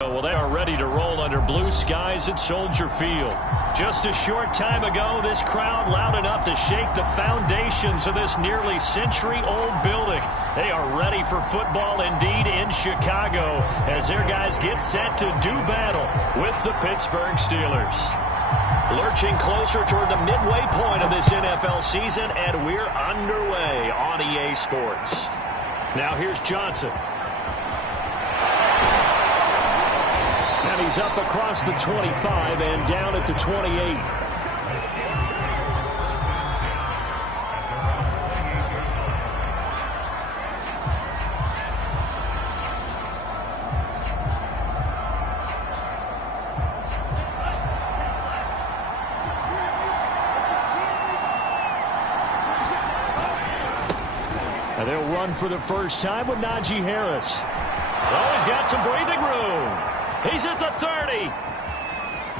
Well, they are ready to roll under blue skies at Soldier Field. Just a short time ago, this crowd loud enough to shake the foundations of this nearly century-old building. They are ready for football indeed in Chicago as their guys get set to do battle with the Pittsburgh Steelers. Lurching closer toward the midway point of this NFL season, and we're underway on EA Sports. Now here's Johnson. And he's up across the 25 and down at the 28. And they'll run for the first time with Najee Harris. Oh, he's got some breathing room. He's at the 30,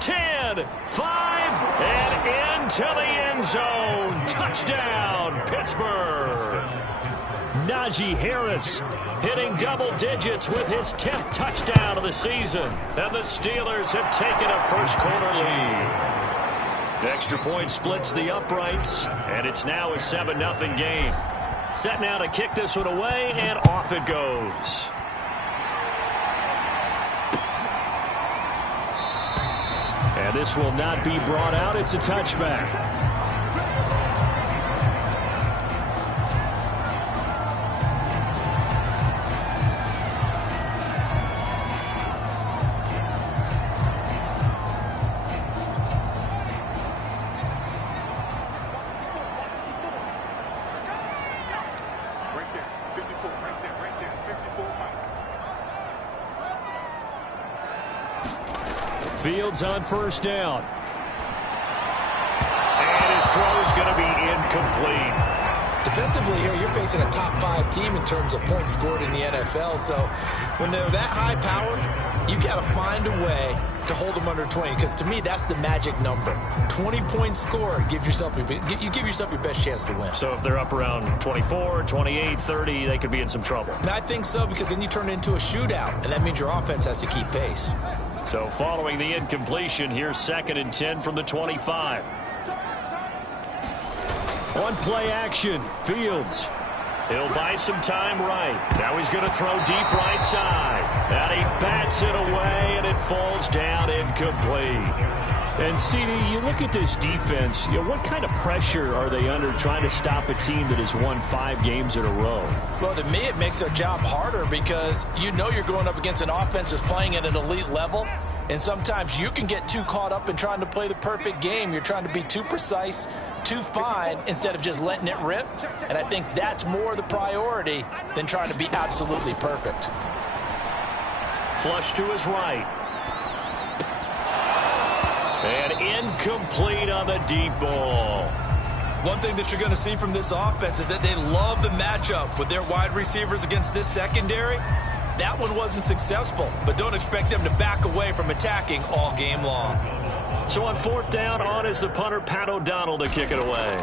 10, 5, and into the end zone. Touchdown, Pittsburgh. Najee Harris hitting double digits with his 10th touchdown of the season. And the Steelers have taken a first-quarter lead. The extra point splits the uprights, and it's now a 7-0 game. Set now to kick this one away, and off it goes. And this will not be brought out. It's a touchback. Fields on first down. And his throw is going to be incomplete. Defensively here, you're facing a top 5 team in terms of points scored in the NFL. So when they're that high-powered, you got to find a way to hold them under 20. Because to me, that's the magic number. 20 points scored, you give yourself your best chance to win. So if they're up around 24, 28, 30, they could be in some trouble. And I think so, because then you turn it into a shootout, and that means your offense has to keep pace. So following the incompletion, here's 2nd and 10 from the 25. On play action, Fields. He'll buy some time right. Now he's going to throw deep right side. And he bats it away, and it falls down incomplete. And, CD, you look at this defense, what kind of pressure are they under trying to stop a team that has won 5 games in a row? Well, to me, it makes their job harder because you're going up against an offense that's playing at an elite level, and sometimes you can get too caught up in trying to play the perfect game. You're trying to be too precise, too fine, instead of just letting it rip, and I think that's more the priority than trying to be absolutely perfect. Flush to his right. And incomplete on the deep ball. One thing that you're going to see from this offense is that they love the matchup with their wide receivers against this secondary. That one wasn't successful, but don't expect them to back away from attacking all game long. So on 4th down, on is the punter, Pat O'Donnell, to kick it away.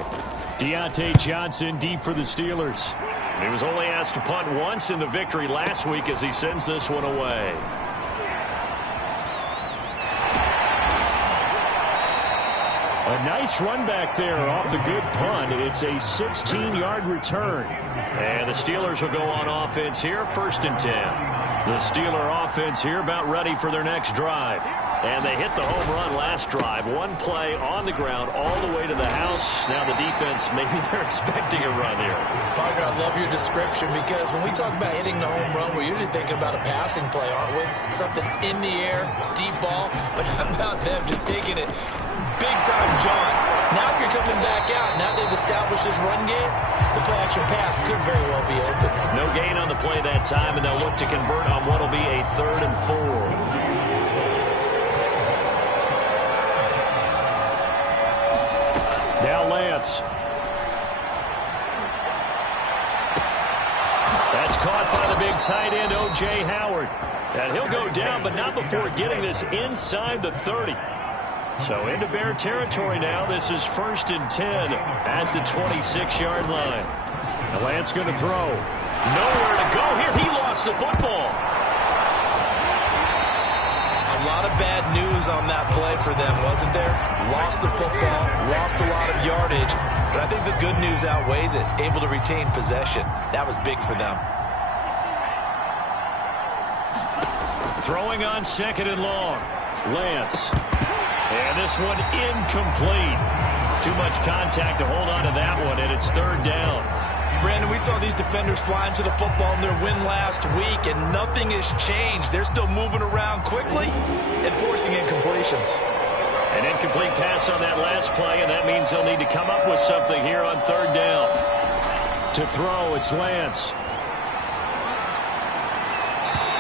Deontay Johnson deep for the Steelers. He was only asked to punt once in the victory last week as he sends this one away. A nice run back there off the good punt. It's a 16-yard return. And the Steelers will go on offense here, 1st and 10. The Steeler offense here about ready for their next drive. And they hit the home run last drive. One play on the ground all the way to the house. Now the defense, maybe they're expecting a run here. Partner, I love your description because when we talk about hitting the home run, we're usually thinking about a passing play, aren't we? Something in the air, deep ball. But how about them just taking it big-time jaunt? Now if you're coming back out, now they've established this run game, the play-action pass could very well be open. No gain on the play that time, and they'll look to convert on what will be a 3rd and 4. Now Lance. That's caught by the big tight end, O.J. Howard. And he'll go down, but not before getting this inside the 30. So into Bear territory now. This is 1st and 10 at the 26-yard line. And Lance going to throw. Nowhere to go here. He lost the football. lot of bad news on that play for them, wasn't there? Lost the football, lost a lot of yardage, but I think the good news outweighs it. Able to retain possession. That was big for them. Throwing on 2nd and long. Lance. And this one incomplete. Too much contact to hold on to that one, and it's 3rd down. Brandon, we saw these defenders flying to the football in their win last week, and nothing has changed. They're still moving around quickly and forcing incompletions. An incomplete pass on that last play, and that means they'll need to come up with something here on 3rd down. To throw, it's Lance.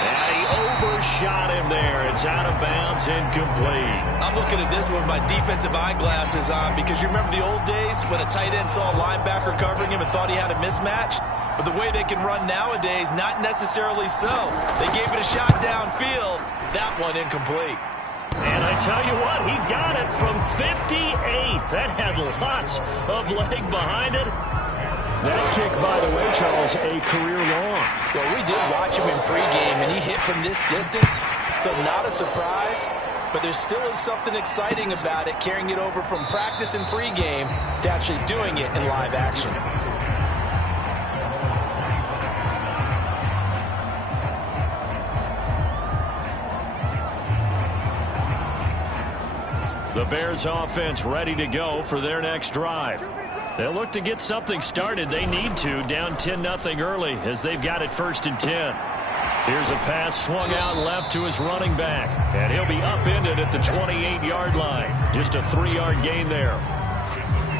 And he overshot him there. It's out of bounds, incomplete. I'm looking at this with my defensive eyeglasses on because you remember the old days when a tight end saw a linebacker covering him and thought he had a mismatch? But the way they can run nowadays, not necessarily so. They gave it a shot downfield. That one incomplete. And I tell you what, he got it from 58. That had lots of leg behind it. That kick, by the way, Charles, a career long. Well, we did watch him in pregame, and he hit from this distance, so not a surprise. But there still is something exciting about it, carrying it over from practice and pregame to actually doing it in live action. The Bears offense ready to go for their next drive. They'll look to get something started. They need to, down 10-0 early as they've got it 1st and 10. Here's a pass swung out left to his running back, and he'll be upended at the 28-yard line. Just a 3-yard gain there.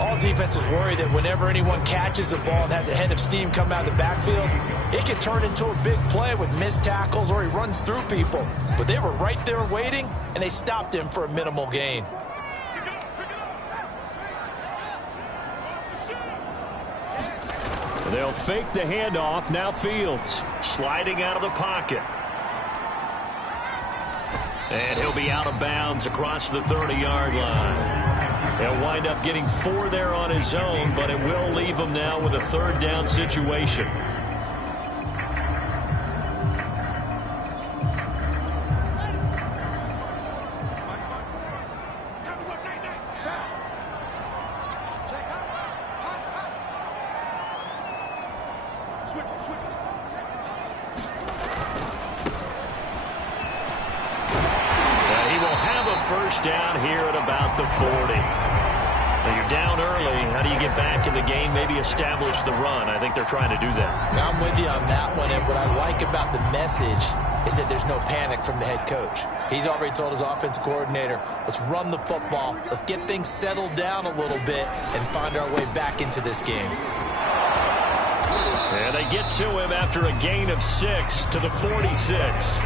All defenses worry that whenever anyone catches the ball and has a head of steam come out of the backfield, it can turn into a big play with missed tackles or he runs through people. But they were right there waiting, and they stopped him for a minimal gain. They'll fake the handoff. Now Fields sliding out of the pocket. And he'll be out of bounds across the 30-yard line. He'll wind up getting 4 there on his own, but it will leave him now with a 3rd down situation. Down here at about the 40. Now you're down early. How do you get back in the game? Maybe establish the run. I think they're trying to do that. Now I'm with you on that one, and what I like about the message is that there's no panic from the head coach. He's already told his offensive coordinator, let's run the football, let's get things settled down a little bit and find our way back into this game. And they get to him after a gain of 6 to the 46.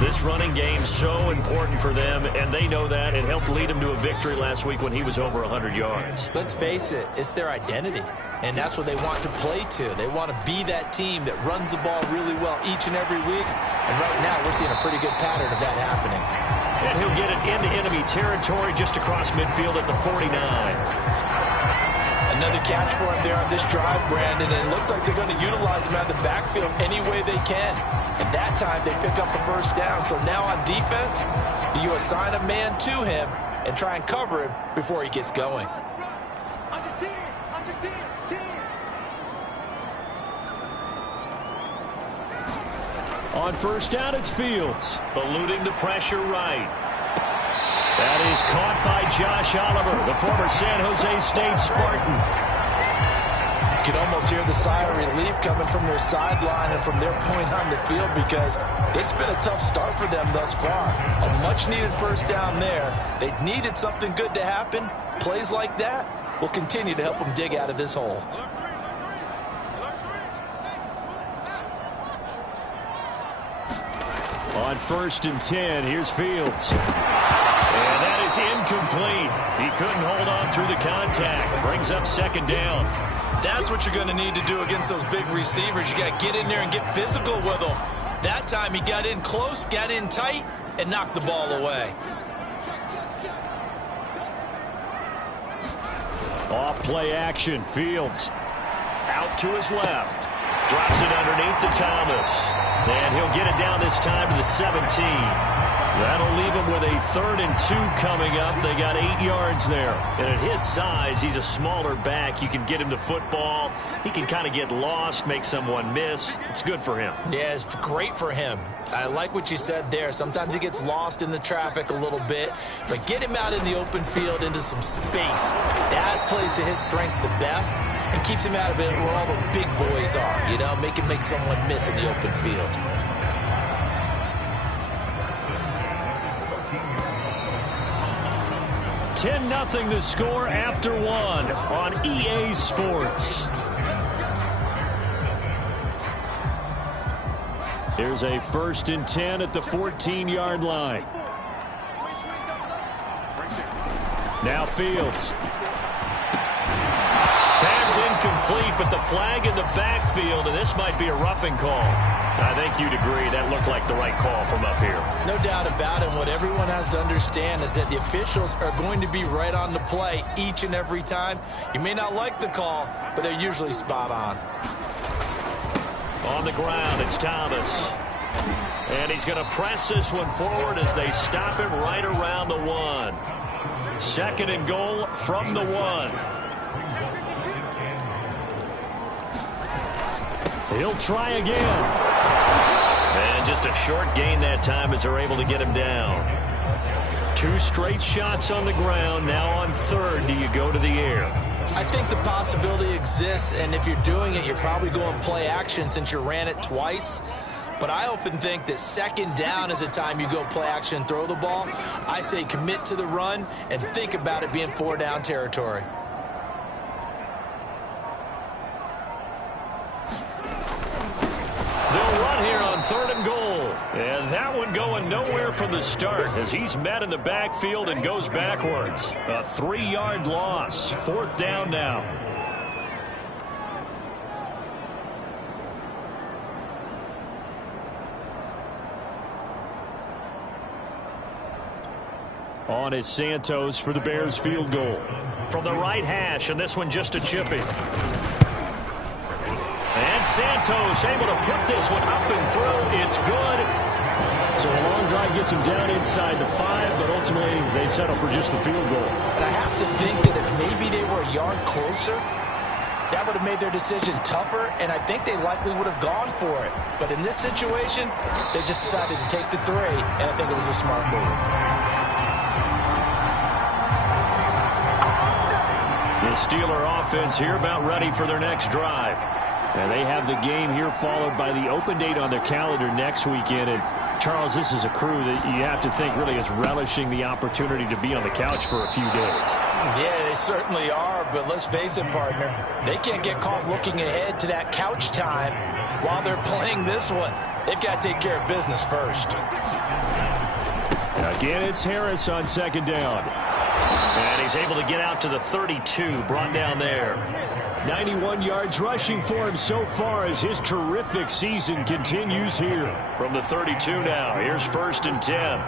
This running game's so important for them, and they know that. It helped lead them to a victory last week when he was over 100 yards. Let's face it, it's their identity, and that's what they want to play to. They want to be that team that runs the ball really well each and every week, and right now we're seeing a pretty good pattern of that happening. And he'll get it into enemy territory just across midfield at the 49. Another catch for him there on this drive, Brandon, and it looks like they're going to utilize him out of the backfield any way they can. And that time they pick up a 1st down. So now on defense, do you assign a man to him and try and cover him before he gets going? On 1st down, it's Fields, eluding the pressure right. That is caught by Josh Oliver, the former San Jose State Spartan. You can almost hear the sigh of relief coming from their sideline and from their point on the field because this has been a tough start for them thus far. A much-needed 1st down there. They needed something good to happen. Plays like that will continue to help them dig out of this hole. On 1st and 10, here's Fields. And that is incomplete. He couldn't hold on through the contact. Brings up 2nd down. That's what you're going to need to do against those big receivers. You got to get in there and get physical with them. That time he got in close, got in tight, and knocked the ball away. Off play action. Fields out to his left. Drops it underneath to Thomas. And he'll get it down this time to the 17. That'll leave him with a 3rd and 2 coming up. They got 8 yards there. And at his size, he's a smaller back. You can get him to football. He can kind of get lost, make someone miss. It's good for him. Yeah, it's great for him. I like what you said there. Sometimes he gets lost in the traffic a little bit. But get him out in the open field into some space. That plays to his strengths the best and keeps him out of it where all the big boys are. You know, make someone miss in the open field. 10-0 the score after 1 on EA Sports. Here's a 1st and 10 at the 14-yard line. Now Fields. Pass incomplete, but the flag in the backfield, and this might be a roughing call. I think you'd agree that looked like the right call from up here. No doubt about it. What everyone has to understand is that the officials are going to be right on the play each and every time. You may not like the call, but they're usually spot on. On the ground, it's Thomas. And he's going to press this one forward as they stop it right around the 1. 2nd and goal from the 1. He'll try again. And just a short gain that time as they're able to get him down. 2 straight shots on the ground. Now on 3rd, do you go to the air? I think the possibility exists, and if you're doing it, you're probably going play action since you ran it twice. But I often think that 2nd down is the time you go play action and throw the ball. I say commit to the run and think about it being 4 down territory. They'll run here on 3rd and goal. And that one going nowhere from the start as he's met in the backfield and goes backwards. A 3-yard loss. 4th down now. On is Santos for the Bears field goal. From the right hash, and this one just a chippy. And Santos able to put this one up and through. It's good. So a long drive gets him down inside the 5, but ultimately they settle for just the field goal. And I have to think that if maybe they were a yard closer, that would have made their decision tougher, and I think they likely would have gone for it. But in this situation, they just decided to take the 3, and I think it was a smart move. The Steeler offense here about ready for their next drive. And they have the game here followed by the open date on their calendar next weekend. And Charles, this is a crew that you have to think really is relishing the opportunity to be on the couch for a few days. Yeah, they certainly are, but let's face it, partner. They can't get caught looking ahead to that couch time while they're playing this one. They've got to take care of business first. Again, it's Harris on 2nd down. And he's able to get out to the 32, brought down there. 91 yards rushing for him so far as his terrific season continues here. From the 32 now, here's 1st and 10.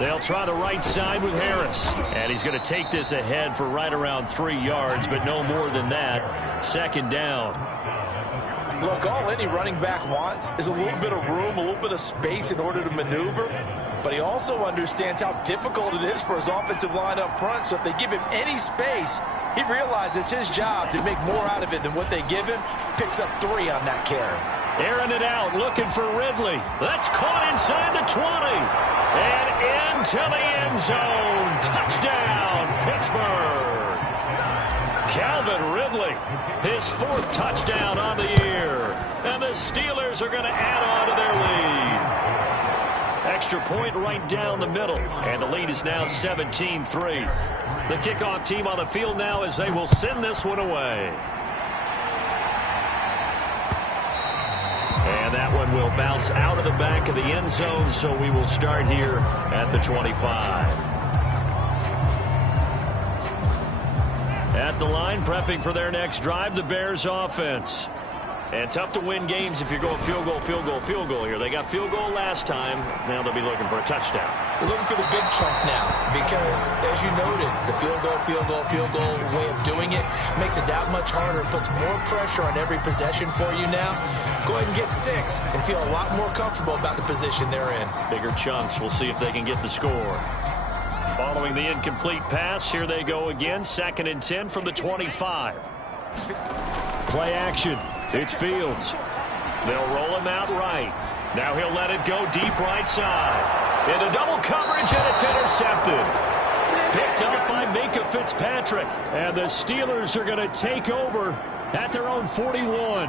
They'll try the right side with Harris. And he's going to take this ahead for right around 3 yards, but no more than that. 2nd down. Look, all any running back wants is a little bit of room, a little bit of space in order to maneuver. But he also understands how difficult it is for his offensive line up front. So if they give him any space, he realizes his job to make more out of it than what they give him. Picks up 3 on that carry. Airing it out, looking for Ridley. That's caught inside the 20. And into the end zone. Touchdown, Pittsburgh. Calvin Ridley, his 4th touchdown on the year. And the Steelers are going to add on to their lead. Extra point right down the middle. And the lead is now 17-3. The kickoff team on the field now as they will send this one away. And that one will bounce out of the back of the end zone, so we will start here at the 25. At the line, prepping for their next drive, the Bears offense. And tough to win games if you're going field goal, field goal, field goal here. They got field goal last time. Now they'll be looking for a touchdown. They're looking for the big chunk now because, as you noted, the field goal, field goal, field goal way of doing it makes it that much harder. It puts more pressure on every possession for you now. Go ahead and get 6 and feel a lot more comfortable about the position they're in. Bigger chunks. We'll see if they can get the score. Following the incomplete pass, here they go again. 2nd and 10 from the 25. Play action. It's Fields. They'll roll him out right. Now he'll let it go deep right side. Into double coverage, and it's intercepted. Picked up by Minkah Fitzpatrick. And the Steelers are going to take over at their own 41.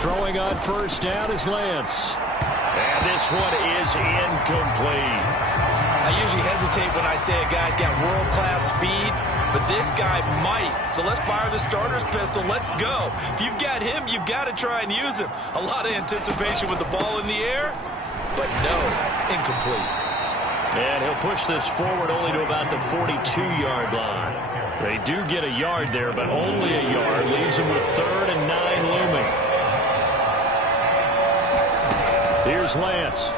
Throwing on first down is Lance. And this one is incomplete. I usually hesitate when I say a guy's got world-class speed, but this guy might. So let's fire the starter's pistol. Let's go. If you've got him, you've got to try and use him. A lot of anticipation with the ball in the air, but no, incomplete. And he'll push this forward only to about the 42-yard line. They do get a yard there, but only a yard. Leaves him with 3rd and 9 looming. Here's Lance.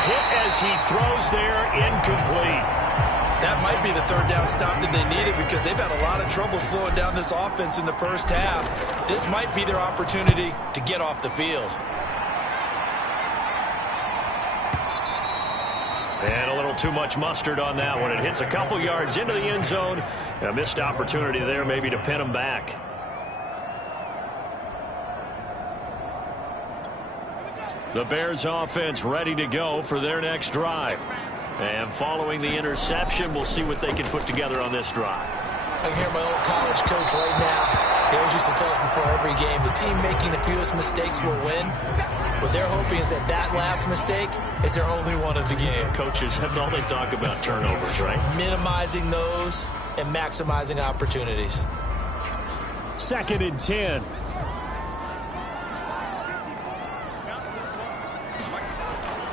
Hit as he throws there, incomplete. That might be the 3rd down stop that they needed because they've had a lot of trouble slowing down this offense in the first half. This might be their opportunity to get off the field. And a little too much mustard on that one. It hits a couple yards into the end zone. A missed opportunity there maybe to pin them back. The Bears offense ready to go for their next drive. And following the interception, we'll see what they can put together on this drive. I can hear my old college coach right now. He always used to tell us before every game, the team making the fewest mistakes will win. What they're hoping is that that last mistake is their only one of the game. Coaches, that's all they talk about, turnovers, right? Minimizing those and maximizing opportunities. 2nd and 10.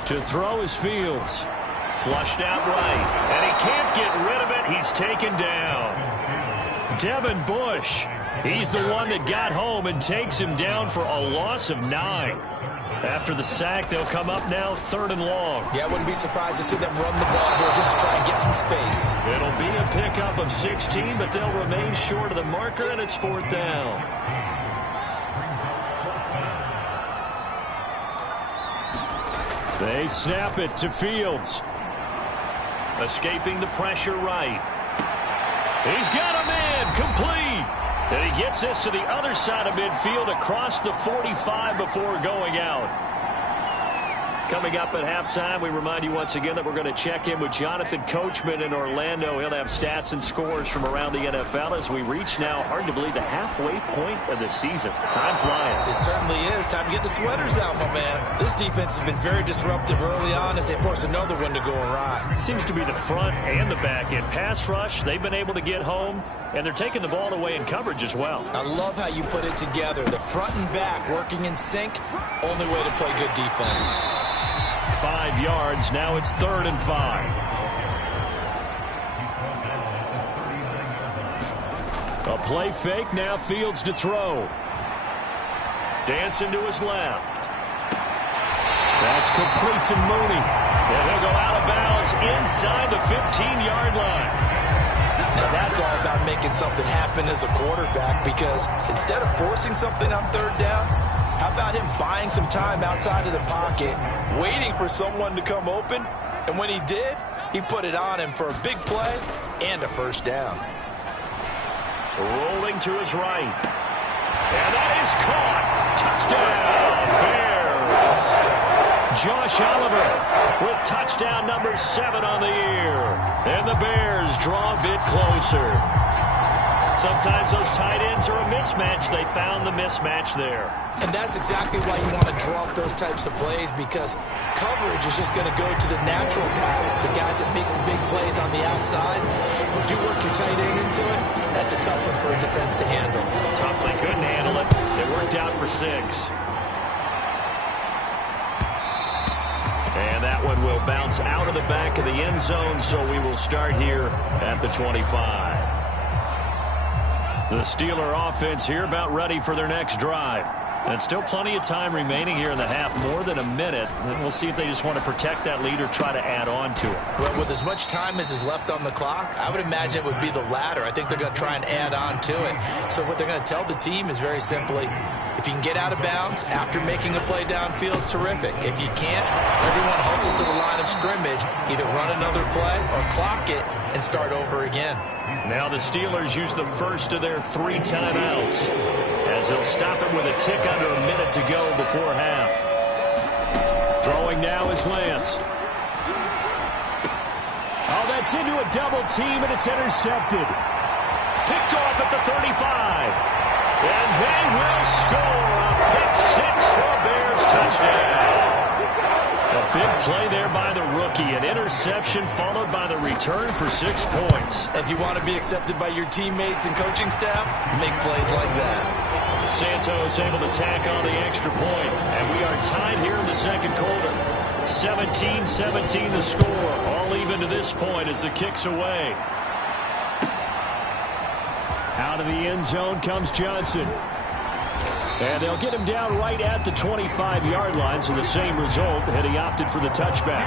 To throw is Fields. Flushed out right. And he can't get rid of it. He's taken down. Devin Bush. He's the one that got home and takes him down for a loss of 9. After the sack, they'll come up now 3rd and long. Yeah, I wouldn't be surprised to see them run the ball here just to try and get some space. It'll be a pickup of 16, but they'll remain short of the marker, and it's 4th down. They snap it to Fields. Escaping the pressure right. He's got a man complete. And he gets this to the other side of midfield across the 45 before going out. Coming up at halftime, we remind you once again that we're going to check in with Jonathan Coachman in Orlando. He'll have stats and scores from around the NFL as we reach now, hard to believe, the halfway point of the season. Time flying. It certainly is. Time to get the sweaters out, my man. This defense has been very disruptive early on as they force another one to go awry. It seems to be the front and the back end. Pass rush, they've been able to get home, and they're taking the ball away in coverage as well. I love how you put it together. The front and back working in sync, only way to play good defense. 5 yards. Now it's 3rd and 5. A play fake. Now Fields to throw. Dancing to his left. That's complete to Mooney. And he'll go out of bounds inside the 15-yard line. Now that's all about making something happen as a quarterback, because instead of forcing something on 3rd down, how about him buying some time outside of the pocket, waiting for someone to come open, and when he did, he put it on him for a big play and a 1st down. Rolling to his right. And that is caught. Touchdown, Bears. Josh Oliver with touchdown number 7 on the year. And the Bears draw a bit closer. Sometimes those tight ends are a mismatch. They found the mismatch there. And that's exactly why you want to draw up those types of plays, because coverage is just going to go to the natural guys, the guys that make the big plays on the outside. If you work your tight end into it, that's a tough one for a defense to handle. Tough, they couldn't handle it. It worked out for 6. And that one will bounce out of the back of the end zone, so we will start here at the 25. The Steeler offense here about ready for their next drive. And still plenty of time remaining here in the half, more than a minute. And we'll see if they just want to protect that lead or try to add on to it. Well, with as much time as is left on the clock, I would imagine it would be the latter. I think they're going to try and add on to it. So what they're going to tell the team is very simply, if you can get out of bounds after making a play downfield, terrific. If you can't, everyone hustle to the line of scrimmage, either run another play or clock it and start over again. Now the Steelers use the first of their 3 timeouts as they'll stop it with a tick under a minute to go before half. Throwing now is Lance. Oh, that's into a double team, and it's intercepted. Picked off at the 35. And they will score a pick 6 for a Bears touchdown. A big play there by the rookie. An interception followed by the return for 6 points. If you want to be accepted by your teammates and coaching staff, make plays like that. Santos able to tack on the extra point. And we are tied here in the second quarter. 17-17 the score. All even to this point as the kick's away. Out of the end zone comes Johnson. And they'll get him down right at the 25-yard line, so the same result had he opted for the touchback.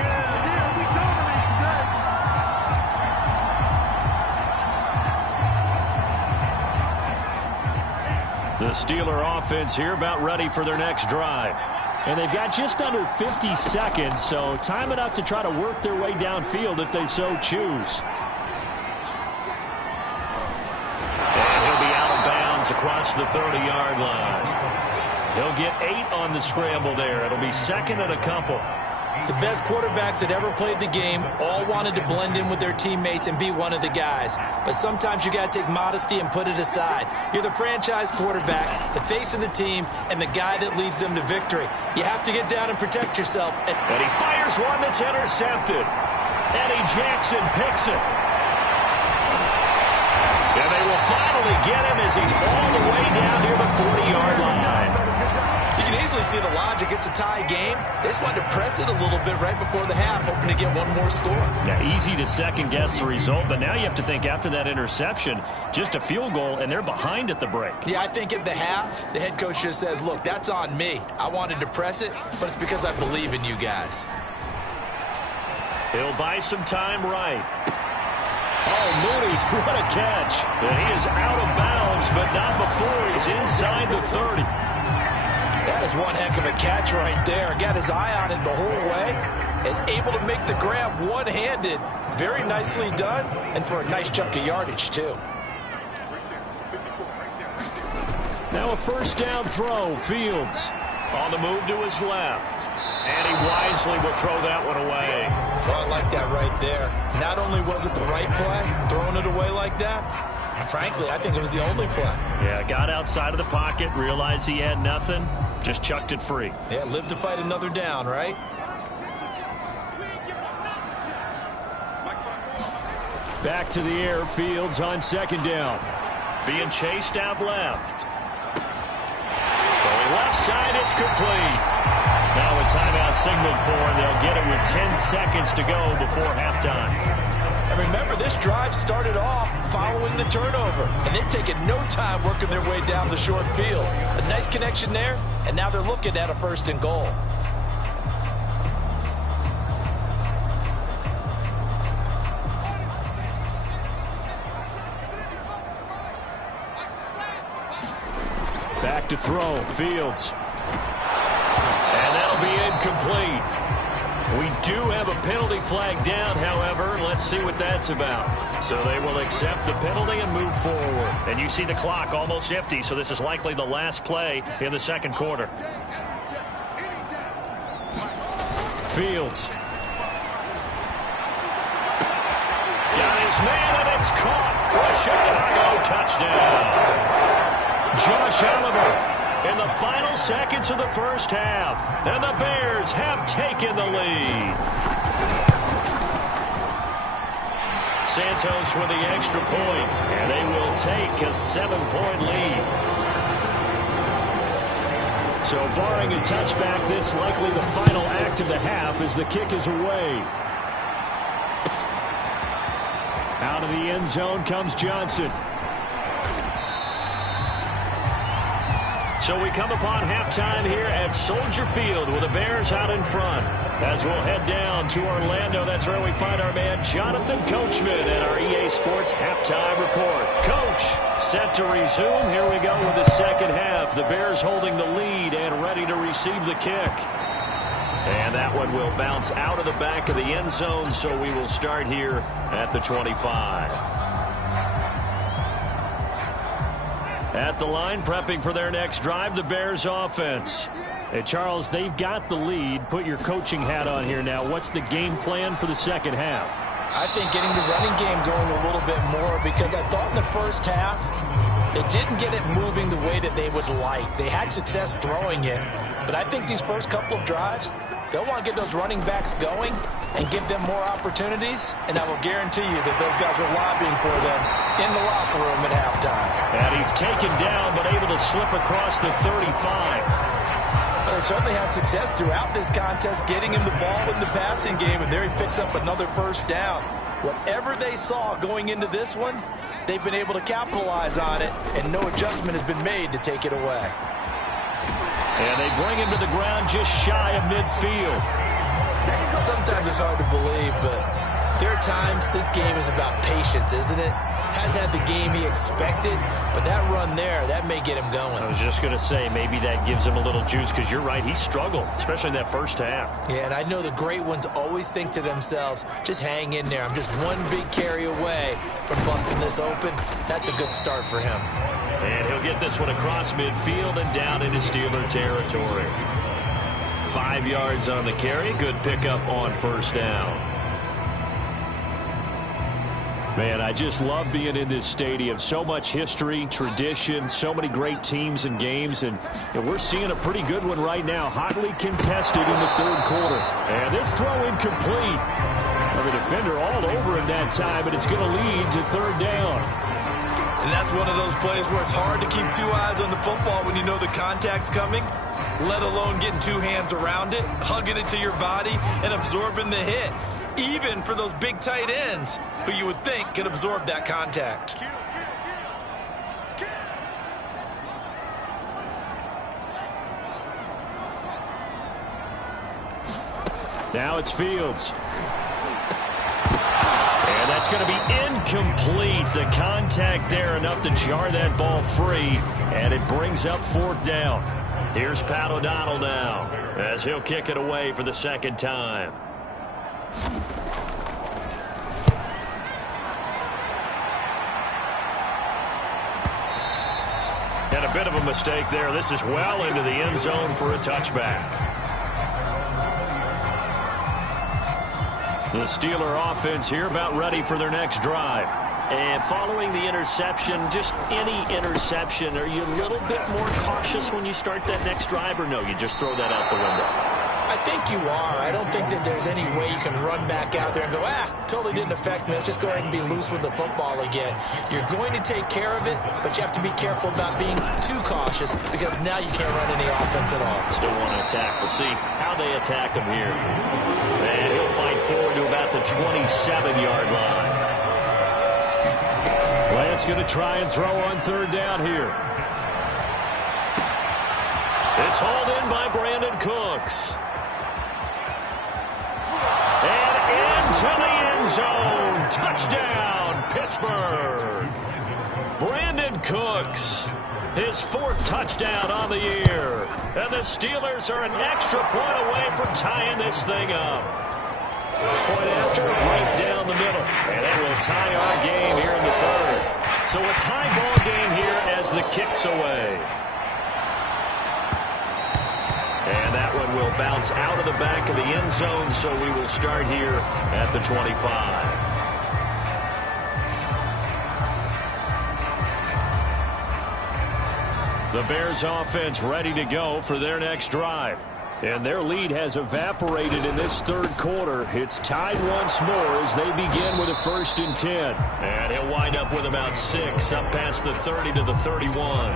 The Steeler offense here about ready for their next drive. And they've got just under 50 seconds, so time enough to try to work their way downfield if they so choose. Across the 30-yard line. He'll get 8 on the scramble there. It'll be second and a couple. The best quarterbacks that ever played the game all wanted to blend in with their teammates and be one of the guys. But sometimes you got to take modesty and put it aside. You're the franchise quarterback, the face of the team, and the guy that leads them to victory. You have to get down and protect yourself. And he fires one that's intercepted. Eddie Jackson picks it. And they will finally get him as he's all the way down near the 40-yard line. You can easily see the logic. It's a tie game. They just wanted to press it a little bit right before the half, hoping to get one more score. Now, easy to second-guess the result, but now you have to think after that interception, just a field goal, and they're behind at the break. Yeah, I think at the half, the head coach just says, look, that's on me. I wanted to press it, but it's because I believe in you guys. He'll buy some time right. Oh, Mooney, what a catch. And he is out of bounds, but not before he's inside the 30. That is one heck of a catch right there. Got his eye on it the whole way and able to make the grab one-handed. Very nicely done, and for a nice chunk of yardage, too. Now a first down throw. Fields on the move to his left. And he wisely will throw that one away. Oh, I like that right there. Not only was it the right play, throwing it away like that, frankly, I think it was the only play. Yeah, got outside of the pocket, realized he had nothing, just chucked it free. Yeah, live to fight another down, right? Back to the air, Fields on second down. Being chased out left. Throwing left side, it's complete. Now a timeout signaled for, and they'll get it with 10 seconds to go before halftime. And remember, this drive started off following the turnover, and they've taken no time working their way down the short field. A nice connection there, and now they're looking at a first and goal. Back to throw, Fields. And that'll be incomplete. We do have a penalty flag down, however. Let's see what that's about. So they will accept the penalty and move forward. And you see the clock almost empty, so this is likely the last play in the second quarter. Fields. Got his man, and it's caught for a Chicago touchdown. Josh Oliver in the final seconds of the first half. And the Bears have taken the lead. Santos with the extra point, and they will take a 7-point lead. So barring a touchback, this likely the final act of the half as the kick is away. Out of the end zone comes Johnson. So we come upon halftime here at Soldier Field with the Bears out in front. As we'll head down to Orlando, that's where we find our man Jonathan Coachman at our EA Sports Halftime Report. Coach, set to resume. Here we go with the second half. The Bears holding the lead and ready to receive the kick. And that one will bounce out of the back of the end zone, so we will start here at the 25. At the line, prepping for their next drive, the Bears offense. Hey, Charles, they've got the lead. Put your coaching hat on here now. What's the game plan for the second half? I think getting the running game going a little bit more, because I thought in the first half they didn't get it moving the way that they would like. They had success throwing it, but I think these first couple of drives, they'll want to get those running backs going and give them more opportunities, and I will guarantee you that those guys were lobbying for them in the locker room at halftime. And he's taken down, but able to slip across the 35. They certainly had success throughout this contest, getting him the ball in the passing game, and there he picks up another first down. Whatever they saw going into this one, they've been able to capitalize on it, and no adjustment has been made to take it away. And they bring him to the ground just shy of midfield. Sometimes it's hard to believe, but there are times this game is about patience, isn't it? Has had the game he expected, but that run there, that may get him going. I was just going to say, maybe that gives him a little juice, because you're right, he struggled, especially in that first half. Yeah, and I know the great ones always think to themselves, just hang in there. I'm just one big carry away from busting this open. That's a good start for him. And he'll get this one across midfield and down into Steeler territory. 5 yards on the carry. Good pickup on first down. Man, I just love being in this stadium. So much history, tradition, so many great teams and games, and we're seeing a pretty good one right now. Hotly contested in the third quarter. And this throw incomplete. Well, the defender all over him that time, but it's going to lead to third down. And that's one of those plays where it's hard to keep two eyes on the football when you know the contact's coming, let alone getting two hands around it, hugging it to your body, and absorbing the hit. Even for those big tight ends who you would think could absorb that contact. Now it's Fields. And that's going to be incomplete. The contact there enough to jar that ball free, and it brings up fourth down. Here's Pat O'Donnell now as he'll kick it away for the second time. And a bit of a mistake there. This is well into the end zone for a touchback. The Steeler offense here about ready for their next drive. And following the interception, just any interception, are you a little bit more cautious when you start that next drive, or no, you just throw that out the window? I think you are. I don't think that there's any way you can run back out there and go, totally didn't affect me. Let's just go ahead and be loose with the football again. You're going to take care of it, but you have to be careful about being too cautious, because now you can't run any offense at all. Still want to attack. We'll see how they attack him here. And he'll fight forward to about the 27-yard line. Lance going to try and throw on third down here. It's hauled in by Brandon Cooks. To the end zone. Touchdown, Pittsburgh. Brandon Cooks, his fourth touchdown on the year. And the Steelers are an extra point away from tying this thing up. Point after, right down the middle. And it will tie our game here in the third. So a tie ball game here as the kick's away. And that one will bounce out of the back of the end zone, so we will start here at the 25. The Bears offense ready to go for their next drive. And their lead has evaporated in this third quarter. It's tied once more as they begin with a 1st and 10. And he'll wind up with about 6 up past the 30 to the 31.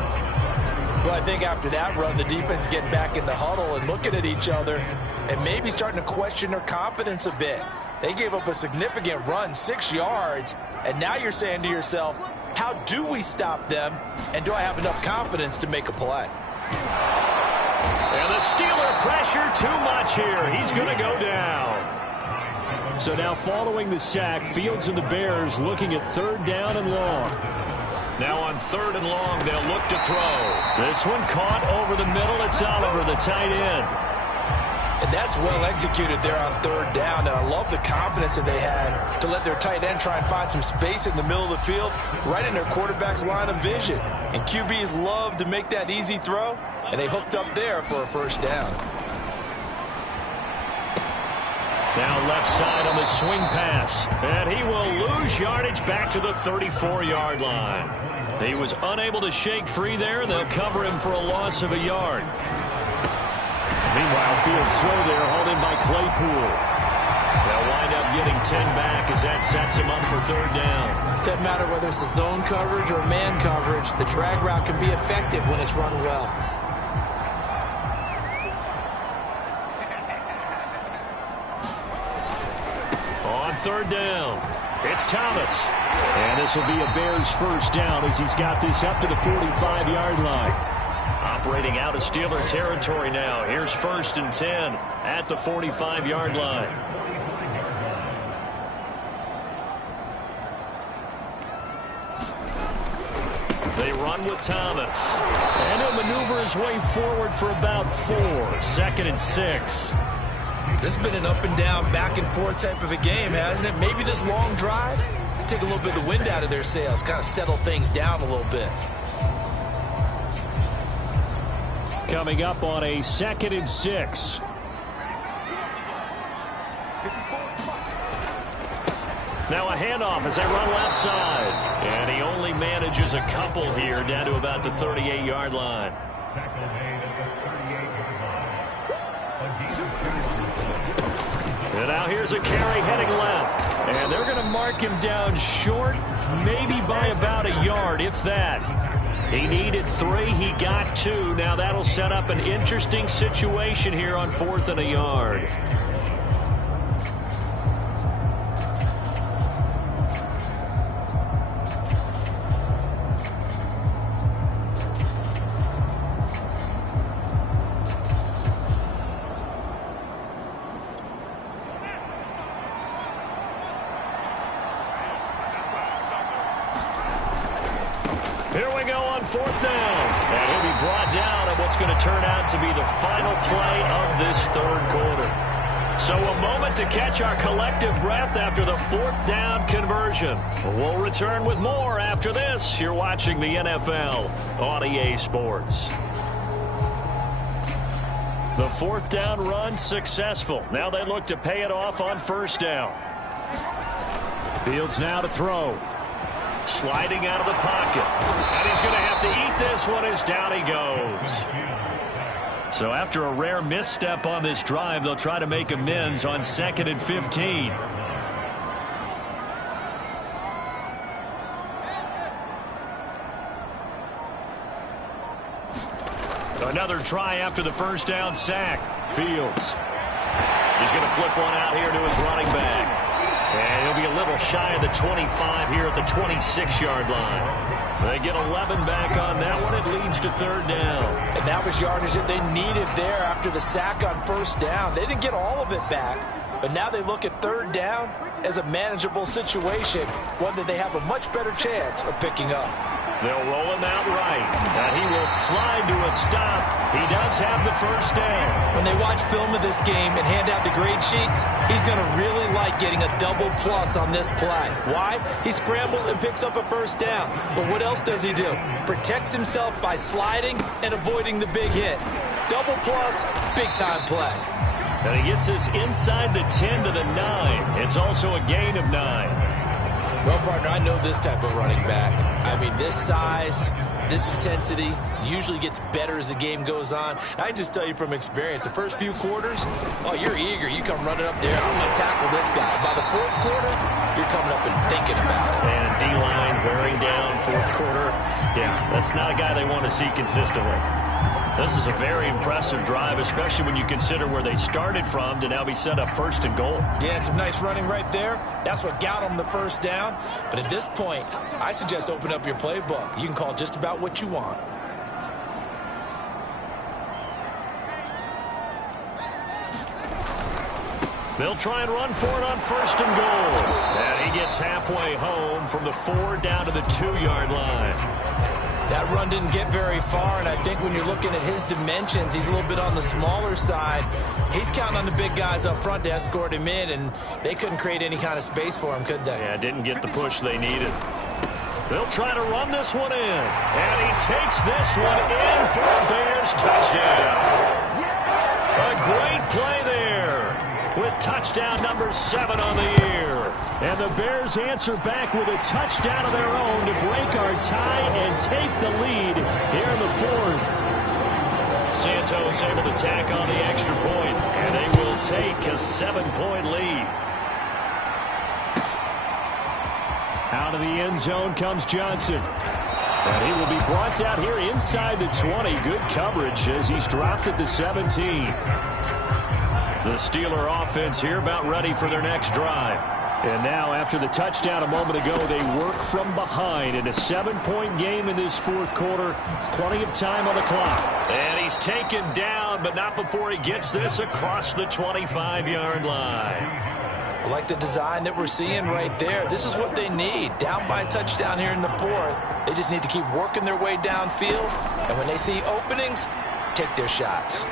Well, I think after that run, the defense getting back in the huddle and looking at each other and maybe starting to question their confidence a bit. They gave up a significant run, 6 yards, and now you're saying to yourself, how do we stop them, and do I have enough confidence to make a play? And the Steeler pressure too much here. He's going to go down. So now following the sack, Fields and the Bears looking at 3rd down and long. Now on 3rd and long, they'll look to throw. This one caught over the middle. It's Oliver, the tight end. And that's well executed there on 3rd down. And I love the confidence that they had to let their tight end try and find some space in the middle of the field, right in their quarterback's line of vision. And QBs love to make that easy throw, and they hooked up there for a 1st down. Now left side on the swing pass. And he will lose yardage back to the 34-yard line. He was unable to shake free there. They'll cover him for a loss of a yard. Meanwhile, Fields throw there, hauled in by Claypool. They'll wind up getting 10 back as that sets him up for 3rd down. Doesn't matter whether it's a zone coverage or man coverage. The drag route can be effective when it's run well. On 3rd down, it's Thomas. And this will be a Bears 1st down as he's got this up to the 45-yard line. Operating out of Steeler territory now. Here's 1st and 10 at the 45-yard line. They run with Thomas. And he'll maneuver his way forward for about 4. 2nd and 6. This has been an up and down, back and forth type of a game, hasn't it? Maybe this long drive can take a little bit of the wind out of their sails, kind of settle things down a little bit. Coming up on a 2nd and 6. Now a handoff as they run left side. And he only manages a couple here down to about the 38-yard line. And now here's a carry heading left. And they're going to mark him down short, maybe by about a yard, if that. He needed 3. He got 2. Now that'll set up an interesting situation here on 4th and a yard. Here we go on 4th down. And he'll be brought down at what's going to turn out to be the final play of this 3rd quarter. So a moment to catch our collective breath after the 4th down conversion. We'll return with more after this. You're watching the NFL on EA Sports. The 4th down run successful. Now they look to pay it off on 1st down. Fields now to throw. Sliding out of the pocket. And he's going to have to eat this one as down he goes. So after a rare misstep on this drive, they'll try to make amends on 2nd and 15. Another try after the 1st down sack. Fields. He's going to flip one out here to his running back. And he'll be a little shy of the 25 here at the 26-yard line. They get 11 back on that one. It leads to 3rd down. And that was yardage that they needed there after the sack on 1st down. They didn't get all of it back, but now they look at 3rd down as a manageable situation, one that they have a much better chance of picking up. They'll roll him out right. And he will slide to a stop. He does have the 1st down. When they watch film of this game and hand out the grade sheets, he's going to really like getting a double plus on this play. Why? He scrambles and picks up a 1st down. But what else does he do? Protects himself by sliding and avoiding the big hit. Double plus, big-time play. And he gets this inside the 10 to the 9. It's also a gain of 9. Well, partner, I know this type of running back. I mean, this size, this intensity usually gets better as the game goes on. I just tell you from experience, the first few quarters, oh, you're eager. You come running up there. I'm going to tackle this guy. By the 4th quarter, you're coming up and thinking about it. And D-line wearing down 4th quarter. Yeah, that's not a guy they want to see consistently. This is a very impressive drive, especially when you consider where they started from to now be set up 1st and goal. Yeah, some nice running right there. That's what got them the 1st down. But at this point, I suggest open up your playbook. You can call just about what you want. They'll try and run for it on 1st and goal. And he gets halfway home from the 4 down to the 2-yard line. That run didn't get very far, and I think when you're looking at his dimensions, he's a little bit on the smaller side. He's counting on the big guys up front to escort him in, and they couldn't create any kind of space for him, could they? Yeah, didn't get the push they needed. They'll try to run this one in, and he takes this one in for a Bears touchdown. A great play there with touchdown number 7 on the year. And the Bears answer back with a touchdown of their own to break our tie and take the lead here in the 4th. Santos able to tack on the extra point, and they will take a 7-point lead. Out of the end zone comes Johnson. And he will be brought down here inside the 20. Good coverage as he's dropped at the 17. The Steeler offense here about ready for their next drive. And now, after the touchdown a moment ago, they work from behind in a 7-point game in this 4th quarter. Plenty of time on the clock. And he's taken down, but not before he gets this across the 25-yard line. I like the design that we're seeing right there. This is what they need. Down by a touchdown here in the 4th. They just need to keep working their way downfield. And when they see openings, take their shots.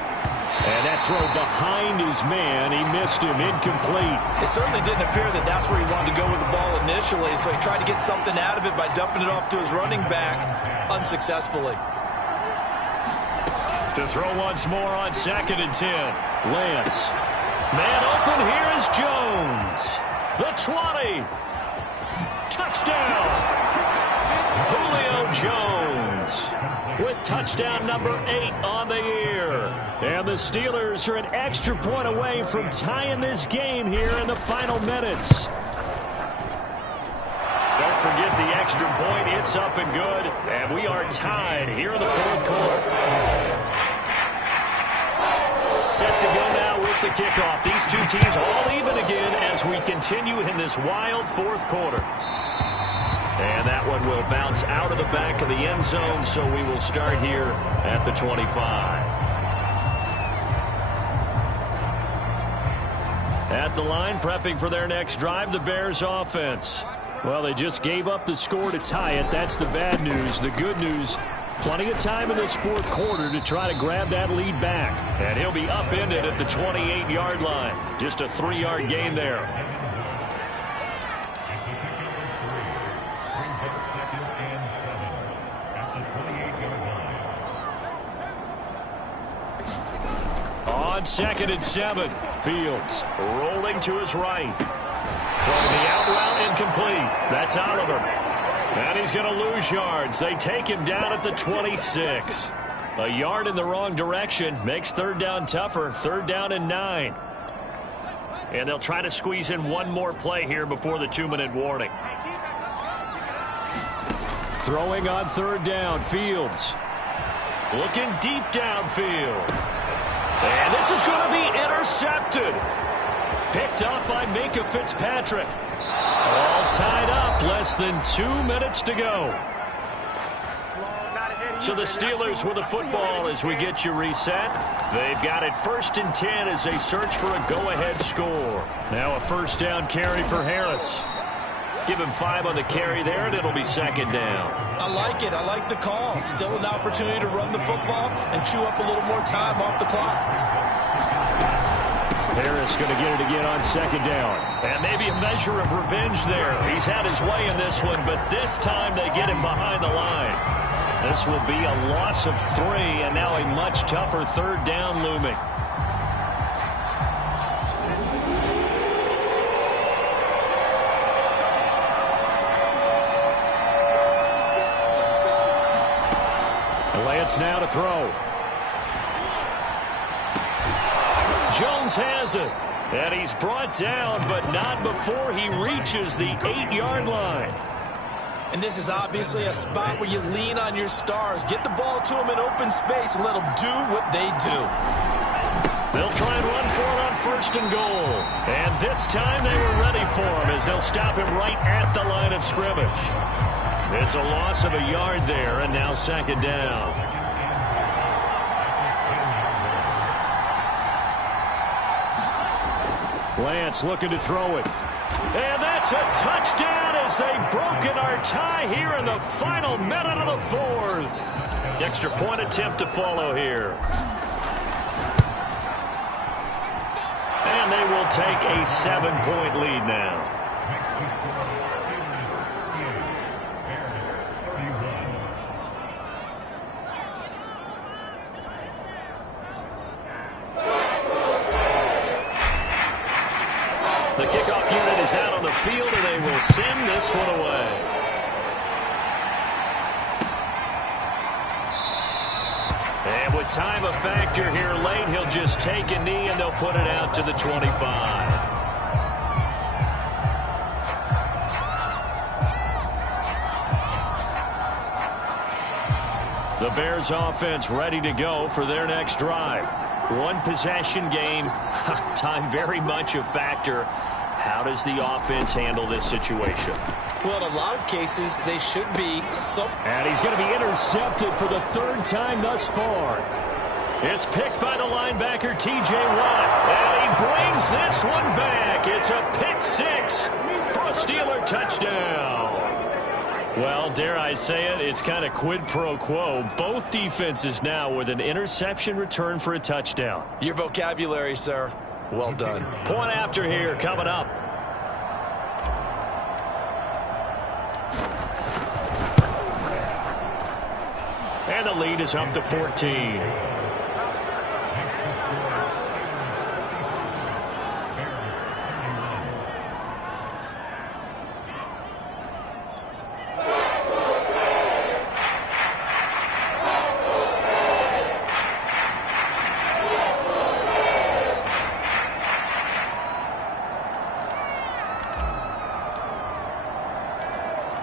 And that throw behind his man, he missed him, incomplete. It certainly didn't appear that that's where he wanted to go with the ball initially, so he tried to get something out of it by dumping it off to his running back unsuccessfully. To throw once more on 2nd and 10. Lance. Man open, here is Jones. The 20. Touchdown. Julio Jones with touchdown number 8 on the year. And the Steelers are an extra point away from tying this game here in the final minutes. Don't forget the extra point. It's up and good. And we are tied here in the 4th quarter. Set to go now with the kickoff. These two teams all even again as we continue in this wild 4th quarter. And that one will bounce out of the back of the end zone, so we will start here at the 25. At the line, prepping for their next drive, the Bears offense. Well, they just gave up the score to tie it. That's the bad news. The good news, plenty of time in this 4th quarter to try to grab that lead back. And he'll be upended at the 28-yard line. Just a 3-yard gain there. On 2nd and 7, Fields rolling to his right. Throwing the out route incomplete. That's Oliver. And he's going to lose yards. They take him down at the 26. A yard in the wrong direction makes 3rd down tougher. 3rd down and 9. And they'll try to squeeze in one more play here before the 2-minute warning. Throwing on 3rd down, Fields. Looking deep downfield. And this is going to be intercepted. Picked up by Minka Fitzpatrick. All tied up, less than 2 minutes to go. So the Steelers with the football as we get you reset. They've got it 1st and 10 as they search for a go-ahead score. Now a 1st down carry for Harris. Give him 5 on the carry there, and it'll be 2nd down. I like it. I like the call. Still an opportunity to run the football and chew up a little more time off the clock. Harris going to get it again on 2nd down. And maybe a measure of revenge there. He's had his way in this one, but this time they get him behind the line. This will be a loss of 3, and now a much tougher 3rd down looming. Lance now to throw. Jones has it. And he's brought down, but not before he reaches the 8-yard line. And this is obviously a spot where you lean on your stars. Get the ball to them in open space and let them do what they do. They'll try and run for it on 1st and goal. And this time they were ready for him as they'll stop him right at the line of scrimmage. It's a loss of a yard there, and now 2nd down. Lance looking to throw it. And that's a touchdown as they've broken our tie here in the final minute of the fourth. Extra point attempt to follow here. And they will take a 7-point lead now. The kickoff unit is out on the field, and they will send this one away. And with time a factor here late, he'll just take a knee, and they'll put it out to the 25. The Bears offense ready to go for their next drive. One possession game, time very much a factor. How does the offense handle this situation? Well, in a lot of cases, they should be so. And he's going to be intercepted for the third time thus far. It's picked by the linebacker, T.J. Watt. And he brings this one back. It's a pick six for a Steeler touchdown. Well, dare I say it, it's kind of quid pro quo. Both defenses now with an interception return for a touchdown. Your vocabulary, sir. Well done. Point after here coming up. And the lead is up to 14.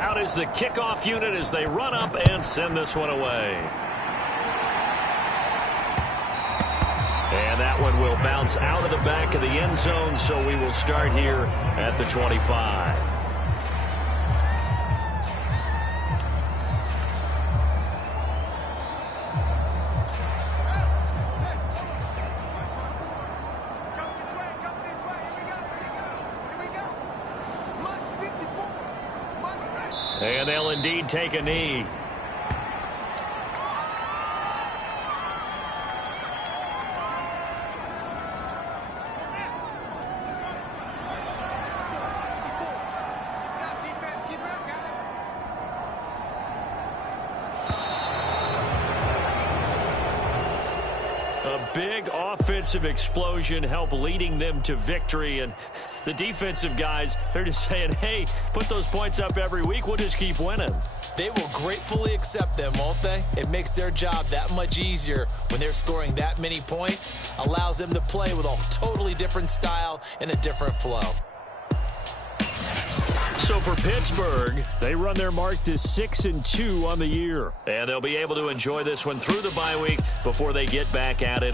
Out is the kickoff unit as they run up and send this one away. And that one will bounce out of the back of the end zone, so we will start here at the 25. And they'll indeed take a knee. A big offensive explosion helped leading them to victory, and the defensive guys, they're just saying, hey, put those points up every week, we'll just keep winning. They will gratefully accept them, won't they? It makes their job that much easier when they're scoring that many points, allows them to play with a totally different style and a different flow. So for Pittsburgh, They run their mark to 6-2 on the year. and they'll be able to enjoy this one through the bye week before they get back at it